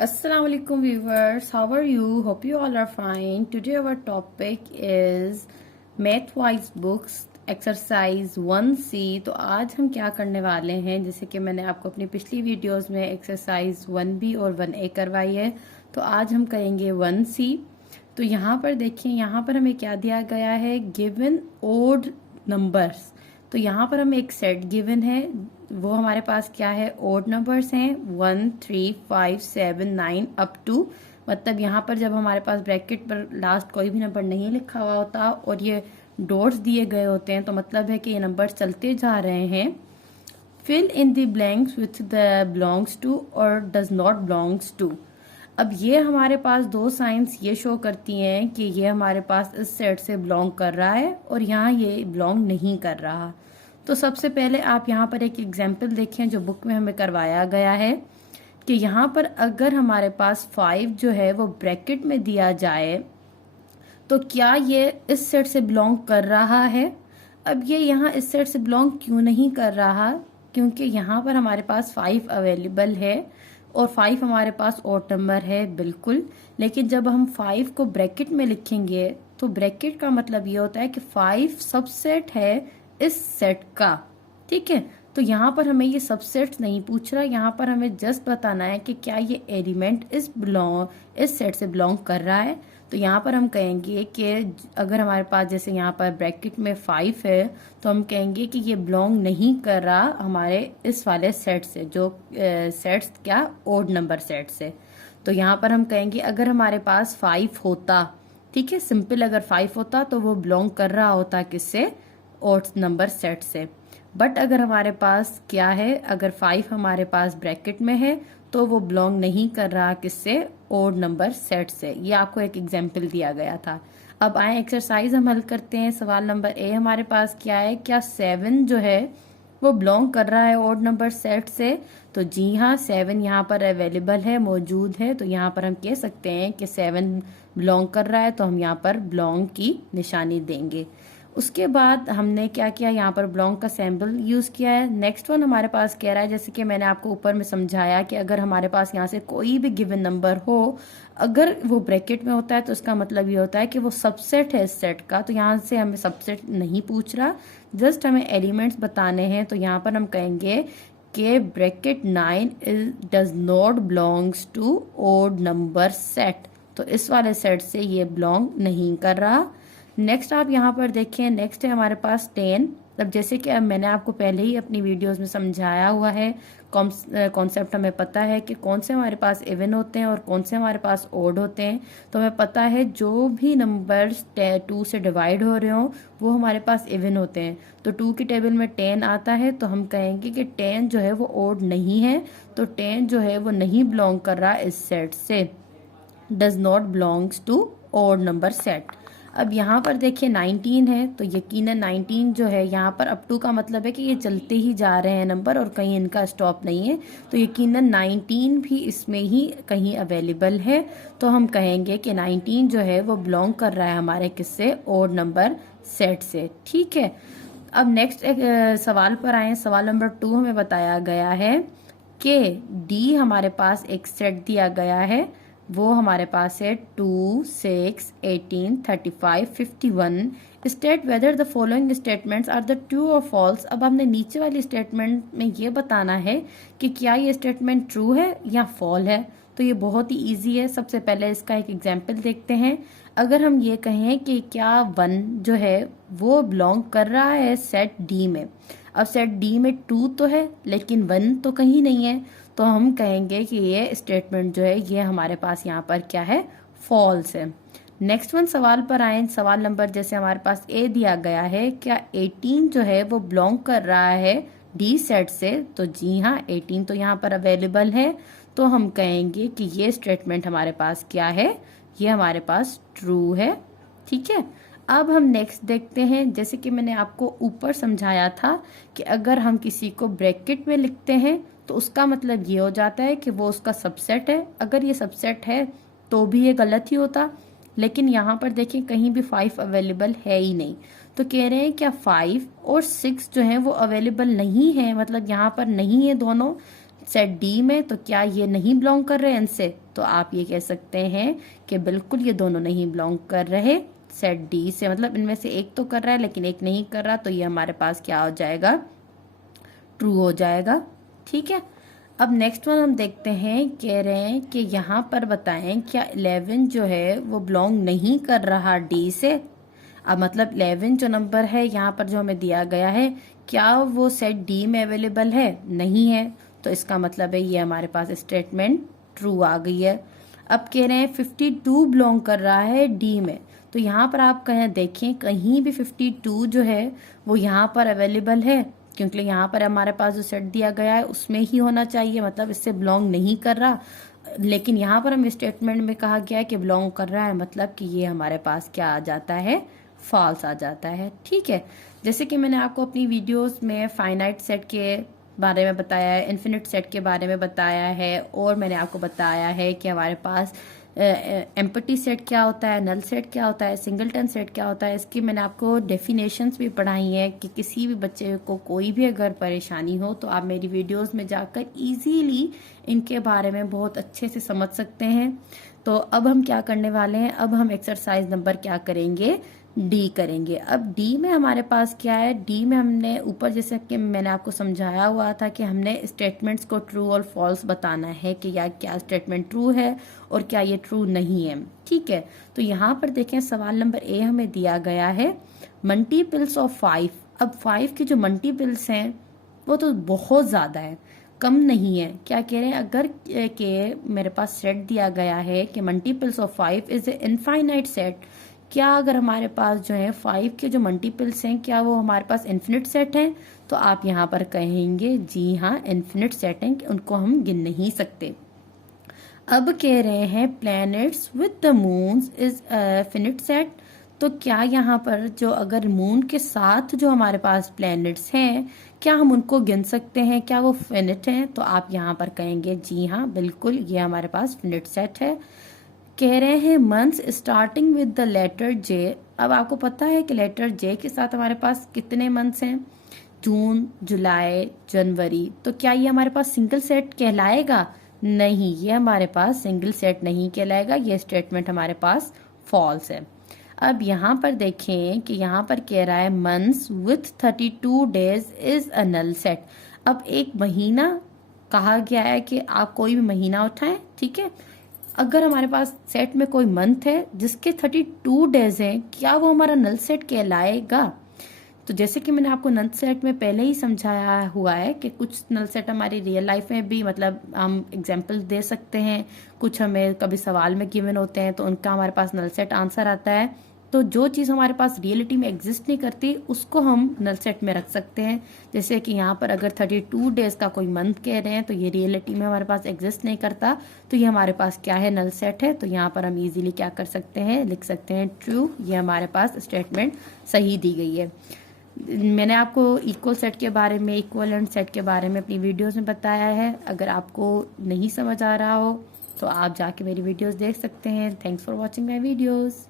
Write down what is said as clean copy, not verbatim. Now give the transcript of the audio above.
Assalamu alaikum viewers, how are you? Hope you all are fine. Today our topic is math wise books exercise 1C। तो आज हम क्या करने वाले हैं, जैसे कि मैंने आपको अपनी पिछली वीडियोस में एक्सरसाइज 1B और 1A करवाई है, तो आज हम करेंगे 1C। तो यहाँ पर देखिए, यहाँ पर हमें क्या दिया गया है, गिवन ओड नंबर्स। तो यहाँ पर हमें एक सेट गिवन है, वो हमारे पास क्या है, ओड नंबर्स हैं 1, 3, 5, 7, 9 अप टू, मतलब यहाँ पर जब हमारे पास ब्रैकेट पर लास्ट कोई भी नंबर नहीं लिखा हुआ होता और ये डॉट्स दिए गए होते हैं, तो मतलब है कि ये नंबर चलते जा रहे हैं। Fill in the blanks with the belongs to और डज नॉट बिलोंग्स टू। अब ये हमारे पास दो साइंस ये शो करती हैं कि ये हमारे पास इस सेट से बिलोंग कर रहा है और यहाँ ये बिलोंग नहीं कर रहा। तो सबसे पहले आप यहाँ पर एक एग्जाम्पल देखें जो बुक में हमें करवाया गया है कि यहाँ पर अगर हमारे पास 5 जो है वो ब्रैकेट में दिया जाए तो क्या ये इस सेट से बिलोंग कर रहा है। अब ये यहाँ इस सेट से बिलोंग क्यों नहीं कर रहा, क्योंकि यहाँ पर हमारे पास 5 अवेलेबल है और 5 हमारे पास ऑड नंबर है बिल्कुल। लेकिन जब हम 5 को ब्रैकेट में लिखेंगे तो ब्रैकेट का मतलब ये होता है कि 5 सबसेट है इस सेट का, ठीक है। तो यहाँ पर हमें ये सबसेट नहीं पूछ रहा, यहाँ पर हमें जस्ट बताना है कि क्या ये एलिमेंट इस सेट से बिलोंग कर रहा है। तो यहाँ पर हम कहेंगे कि अगर हमारे पास जैसे यहाँ पर ब्रैकेट में 5 है तो हम कहेंगे कि ये बिलोंग नहीं कर रहा हमारे इस वाले सेट से, जो सेट्स क्या ओड नंबर सेट से। तो यहाँ पर हम कहेंगे अगर हमारे पास 5 होता, ठीक है, सिंपल, अगर 5 होता तो वो बिलोंग कर रहा होता किससे, ओड नंबर सेट से। बट अगर हमारे पास क्या है, अगर 5 हमारे पास ब्रैकेट में है तो वो बिलोंग नहीं कर रहा किससे, ओड नंबर सेट से। ये आपको एक एग्जाम्पल दिया गया था। अब आए एक्सरसाइज हम हल करते हैं। सवाल नंबर ए हमारे पास क्या है, क्या 7 जो है वो बिलोंग कर रहा है ओड नंबर सेट से। तो जी हाँ, 7 यहाँ पर अवेलेबल है, मौजूद है। तो यहाँ पर हम कह सकते हैं कि 7 बिलोंग कर रहा है, तो हम यहाँ पर बिलोंग की निशानी देंगे। उसके बाद हमने क्या किया, यहाँ पर बिलोंग का सिंबल यूज किया है। नेक्स्ट वन हमारे पास कह रहा है, जैसे कि मैंने आपको ऊपर में समझाया कि अगर हमारे पास यहाँ से कोई भी गिवन नंबर हो, अगर वो ब्रैकेट में होता है तो उसका मतलब ये होता है कि वो सबसेट है इस सेट का। तो यहाँ से हमें सबसेट नहीं पूछ रहा, जस्ट हमें एलिमेंट्स बताने हैं। तो यहाँ पर हम कहेंगे कि bracket 9 does not belongs to odd number set. तो इस वाले सेट से ये बिलोंग नहीं कर रहा। नेक्स्ट आप यहाँ पर देखें, नेक्स्ट है हमारे पास 10। तब जैसे कि अब मैंने आपको पहले ही अपनी वीडियोस में समझाया हुआ है, कॉन्सेप्ट हमें पता है कि कौन से हमारे पास इवन होते हैं और कौन से हमारे पास ओड होते हैं। तो हमें पता है जो भी नंबर्स 2 से डिवाइड हो रहे हो वो हमारे पास इवन होते हैं। तो 2 की टेबल में 10 आता है, तो हम कहेंगे कि 10 जो है वो ओड नहीं है, तो 10 जो है वो नहीं बिलोंग कर रहा इस सेट से, does not belongs to odd number set. अब यहाँ पर देखिए 19 है, तो यकीनन 19 जो है यहाँ पर अप टू का मतलब है कि ये चलते ही जा रहे हैं नंबर और कहीं इनका स्टॉप नहीं है। तो यकीनन 19 भी इसमें ही कहीं अवेलेबल है। तो हम कहेंगे कि 19 जो है वो बिलोंग कर रहा है हमारे किससे, ओड नंबर सेट से, ठीक है। अब नेक्स्ट सवाल पर आए। सवाल नंबर 2 हमें बताया गया है कि डी हमारे पास एक सेट दिया गया है, वो हमारे पास है 2, 6, 18, 35, 51। State whether the following statements are the true और फॉल्स। अब हमने नीचे वाली स्टेटमेंट में ये बताना है कि क्या ये स्टेटमेंट ट्रू है या फॉल है। तो ये बहुत ही इजी है। सबसे पहले इसका एक एग्जाम्पल देखते हैं। अगर हम ये कहें कि क्या 1 जो है वो बिलोंग कर रहा है सेट डी में। अब सेट डी में 2 तो है लेकिन 1 तो कहीं नहीं है, तो हम कहेंगे कि ये स्टेटमेंट जो है ये हमारे पास यहाँ पर क्या है, फॉल्स है। नेक्स्ट वन सवाल पर आए। सवाल नंबर जैसे हमारे पास ए दिया गया है, क्या 18 जो है वो बिलोंग कर रहा है डी सेट से। तो जी हाँ, 18 तो यहाँ पर अवेलेबल है, तो हम कहेंगे कि ये स्टेटमेंट हमारे पास क्या है, ये हमारे पास ट्रू है, ठीक है। अब हम नेक्स्ट देखते हैं। जैसे कि मैंने आपको ऊपर समझाया था कि अगर हम किसी को ब्रैकेट में लिखते हैं तो उसका मतलब ये हो जाता है कि वो उसका सबसेट है। अगर ये सबसेट है तो भी ये गलत ही होता, लेकिन यहाँ पर देखें कहीं भी 5 अवेलेबल है ही नहीं। तो कह रहे हैं क्या 5 और 6 जो है वो अवेलेबल नहीं है, मतलब यहाँ पर नहीं है दोनों। सेट डी में, तो क्या ये नहीं बिलोंग कर रहे इनसे? तो आप ये कह सकते हैं कि बिल्कुल ये दोनों नहीं बिलोंग कर रहे सेट डी से, मतलब इनमें से एक तो कर रहा है लेकिन एक नहीं कर रहा, तो ये हमारे पास क्या हो जाएगा? ट्रू हो जाएगा। ठीक है, अब नेक्स्ट वन हम देखते हैं। कह रहे हैं कि यहाँ पर बताएं क्या 11 जो है वो बिलोंग नहीं कर रहा डी से। अब मतलब 11 जो नंबर है यहाँ पर जो हमें दिया गया है, क्या वो सेट डी में अवेलेबल है? नहीं है, तो इसका मतलब है ये हमारे पास स्टेटमेंट ट्रू आ गई है। अब कह रहे हैं 52 बिलोंग कर रहा है डी में, तो यहाँ पर आप कहें देखें कहीं भी 52 जो है वो यहाँ पर अवेलेबल है, क्योंकि यहाँ पर हमारे पास जो सेट दिया गया है उसमें ही होना चाहिए, मतलब इससे बिलोंग नहीं कर रहा। लेकिन यहाँ पर हम स्टेटमेंट में कहा गया है कि बिलोंग कर रहा है, मतलब कि ये हमारे पास क्या आ जाता है? फॉल्स आ जाता है। ठीक है, जैसे कि मैंने आपको अपनी वीडियोस में फाइनाइट सेट के बारे में बताया है, इन्फिनिट सेट के बारे में बताया है, और मैंने आपको बताया है कि हमारे पास एम्पटी सेट क्या होता है, नल सेट क्या होता है, सिंगलटन सेट क्या होता है। इसकी मैंने आपको डेफिनेशंस भी पढ़ाई है कि किसी भी बच्चे को कोई भी अगर परेशानी हो तो आप मेरी वीडियोस में जाकर इजीली इनके बारे में बहुत अच्छे से समझ सकते हैं। तो अब हम क्या करने वाले हैं, अब हम एक्सरसाइज नंबर क्या करेंगे? डी करेंगे। अब डी में हमारे पास क्या है? डी में हमने ऊपर जैसे कि मैंने आपको समझाया हुआ था कि हमने स्टेटमेंट्स को ट्रू और फॉल्स बताना है कि या क्या स्टेटमेंट ट्रू है और क्या ये ट्रू नहीं है। ठीक है, तो यहाँ पर देखें सवाल नंबर ए हमें दिया गया है मल्टीपल्स ऑफ 5। अब 5 के जो मल्टीपल्स हैं वो तो बहुत ज़्यादा है, कम नहीं है। क्या कह रहे हैं? अगर के मेरे पास सेट दिया गया है कि multiples of 5 is a infinite set, क्या अगर हमारे पास जो है 5 के जो मल्टीपल्स हैं क्या वो हमारे पास इन्फिनिट सेट हैं? तो आप यहाँ पर कहेंगे जी हाँ इन्फिनिट सेट हैं, उनको हम गिन नहीं सकते। अब कह रहे हैं planets with the moons is finite set, तो क्या यहाँ पर जो अगर मून के साथ जो हमारे पास प्लैनेट्स हैं क्या हम उनको गिन सकते हैं, क्या वो फिनिट हैं? तो आप यहाँ पर कहेंगे जी हाँ बिल्कुल ये हमारे पास फिनिट सेट है। कह रहे हैं months starting with the letter J. अब आपको पता है कि लेटर जे के साथ हमारे पास कितने मंथ्स हैं? जून, जुलाई, जनवरी। तो क्या ये हमारे पास सिंगल सेट कहलाएगा? नहीं, ये हमारे पास सिंगल सेट नहीं कहलाएगा, ये स्टेटमेंट हमारे पास फॉल्स है। अब यहाँ पर देखें कि यहाँ पर कह रहा है months with 32 days is a null set. अब एक महीना कहा गया है कि आप कोई भी महीना उठाएं, ठीक है। अगर हमारे पास सेट में कोई मंथ है जिसके 32 डेज हैं, क्या वो हमारा नल सेट कहलाएगा? तो जैसे कि मैंने आपको नल सेट में पहले ही समझाया हुआ है कि कुछ नल सेट हमारी रियल लाइफ में भी मतलब हम एग्जाम्पल दे सकते हैं, कुछ हमें कभी सवाल में गिवन होते हैं तो उनका हमारे पास नल सेट आंसर आता है। तो जो चीज़ हमारे पास रियलिटी में एग्जिस्ट नहीं करती उसको हम नल सेट में रख सकते हैं। जैसे कि यहाँ पर अगर 32 डेज का कोई मंथ कह रहे हैं तो ये रियलिटी में हमारे पास एग्जिस्ट नहीं करता, तो ये हमारे पास क्या है? नल सेट है। तो यहाँ पर हम इजीली क्या कर सकते हैं? लिख सकते हैं ट्रू, ये हमारे पास स्टेटमेंट सही दी गई है। मैंने आपको इक्वल सेट के बारे में, इक्वलेंट सेट के बारे में अपनी वीडियोस में बताया है। अगर आपको नहीं समझ आ रहा हो तो आप जाके मेरी वीडियोस देख सकते हैं। Thanks for watching my videos.